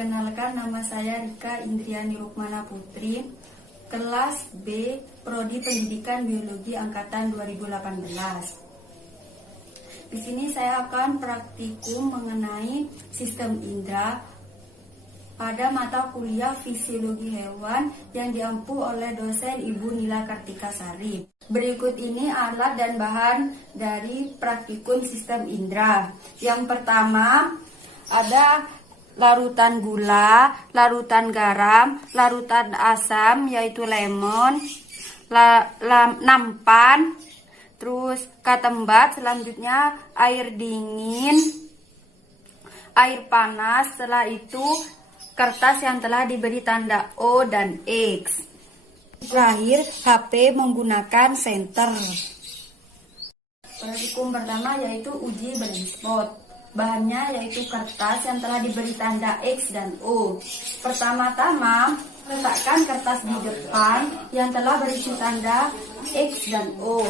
Perkenalkan, nama saya Rika Indriani Rukmana Putri, kelas B, Prodi Pendidikan Biologi Angkatan 2018. Di sini saya akan praktikum mengenai sistem indera pada mata kuliah Fisiologi Hewan yang diampu oleh dosen Ibu Nila Kartikasari. Berikut ini alat dan bahan dari praktikum sistem indera. Yang pertama ada larutan gula, larutan garam, larutan asam yaitu lemon, nampan, terus katembat, selanjutnya air dingin, air panas, setelah itu kertas yang telah diberi tanda O dan X. Terakhir, HP menggunakan senter. Praktikum pertama yaitu uji blank spot. Bahannya yaitu kertas yang telah diberi tanda X dan O. Pertama-tama, letakkan kertas di depan yang telah berisi tanda X dan O.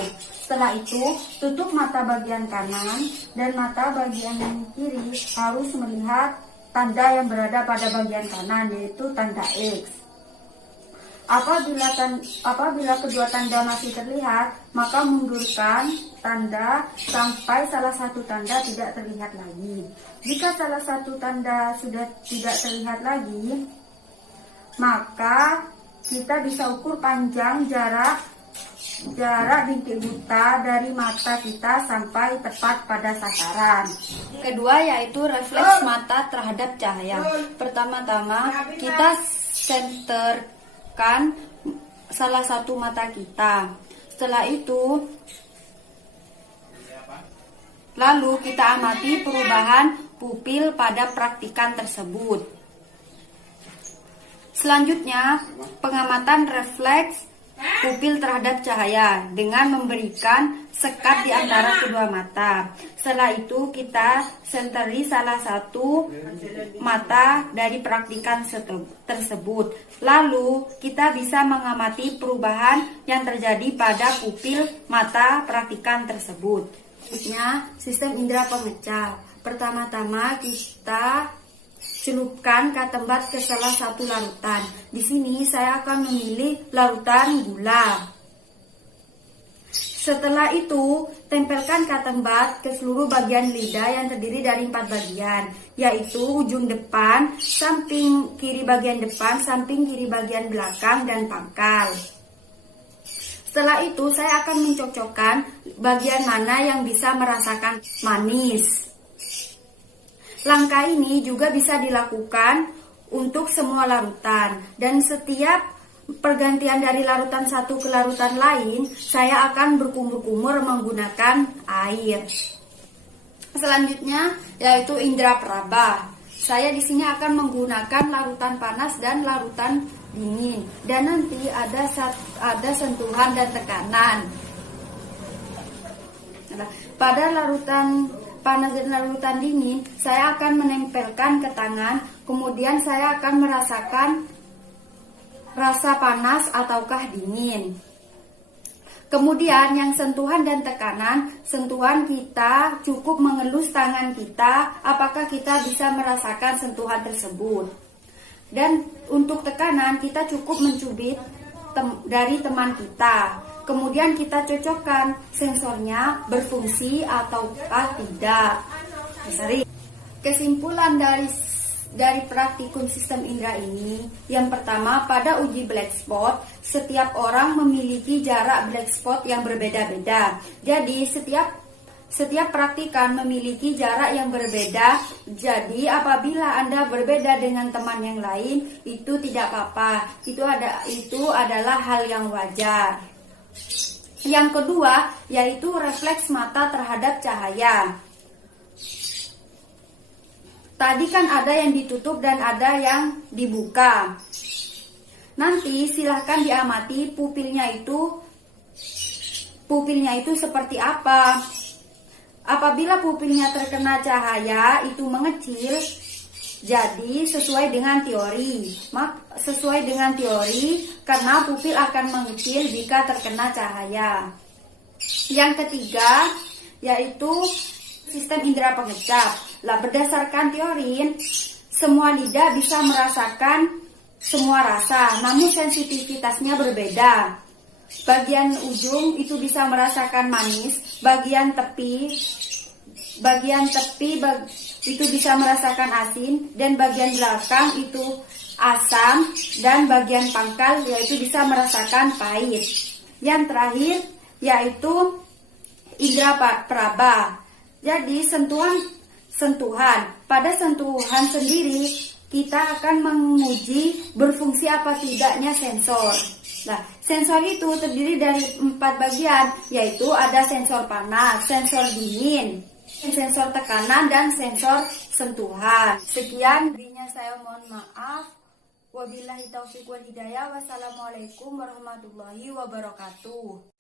Setelah itu, tutup mata bagian kanan dan mata bagian kiri harus melihat tanda yang berada pada bagian kanan, yaitu tanda X. Apabila kedua tanda masih terlihat, maka mundurkan tanda sampai salah satu tanda tidak terlihat lagi. Jika salah satu tanda sudah tidak terlihat lagi, maka kita bisa ukur panjang jarak bintik buta dari mata kita sampai tepat pada sasaran. Kedua yaitu refleks mata terhadap cahaya. Pertama-tama kita senterkan salah satu mata kita. Setelah itu lalu kita amati perubahan pupil pada praktikan tersebut. Selanjutnya, pengamatan refleks pupil terhadap cahaya dengan memberikan sekat di antara kedua mata. Setelah itu kita senteri salah satu mata dari praktikan tersebut. Lalu kita bisa mengamati perubahan yang terjadi pada pupil mata praktikan tersebut. Selanjutnya, sistem indera pemecah. Pertama-tama kita celupkan katembat ke salah satu larutan. Di sini saya akan memilih larutan gula. Setelah itu, tempelkan katembat ke seluruh bagian lidah yang terdiri dari 4 bagian, yaitu ujung depan, samping kiri bagian depan, samping kiri bagian belakang, dan pangkal. Setelah itu, saya akan mencocokkan bagian mana yang bisa merasakan manis. Langkah ini juga bisa dilakukan untuk semua larutan, dan setiap pergantian dari larutan satu ke larutan lain, saya akan berkumur-kumur menggunakan air. Selanjutnya yaitu indera peraba. Saya di sini akan menggunakan larutan panas dan larutan dingin, dan nanti ada sentuhan dan tekanan. Pada larutan panas dan larutan dingin, saya akan menempelkan ke tangan, kemudian saya akan merasakan rasa panas ataukah dingin. Kemudian yang sentuhan dan tekanan, sentuhan kita cukup mengelus tangan kita, apakah kita bisa merasakan sentuhan tersebut. Dan untuk tekanan kita cukup mencubit dari teman kita. Kemudian kita cocokkan sensornya berfungsi ataukah tidak. Kesimpulan dari praktikum sistem indera ini, yang pertama, pada uji black spot, setiap orang memiliki jarak black spot yang berbeda-beda. Jadi setiap praktikan memiliki jarak yang berbeda. Jadi apabila Anda berbeda dengan teman yang lain, itu tidak apa-apa. Itu adalah hal yang wajar. Yang kedua yaitu refleks mata terhadap cahaya. Tadi kan ada yang ditutup dan ada yang dibuka. Nanti silahkan diamati pupilnya itu seperti apa. Apabila pupilnya terkena cahaya itu mengecil, jadi sesuai dengan teori karena pupil akan mengecil jika terkena cahaya. Yang ketiga yaitu sistem indera pengecap. Berdasarkan teori, Semua lidah bisa merasakan semua rasa, namun sensitivitasnya berbeda. Bagian ujung itu bisa merasakan manis, bagian tepi itu bisa merasakan asin, dan bagian belakang itu asam, dan bagian pangkal yaitu bisa merasakan pahit. Yang terakhir yaitu indera peraba. Jadi pada sentuhan sendiri kita akan menguji berfungsi apa tidaknya sensor. Nah, sensor itu terdiri dari 4 bagian, yaitu ada sensor panas, sensor dingin, sensor tekanan, dan sensor sentuhan. Sekian, saya mohon maaf. Wabillahi taufiq wal hidayah. Wassalamualaikum warahmatullahi wabarakatuh.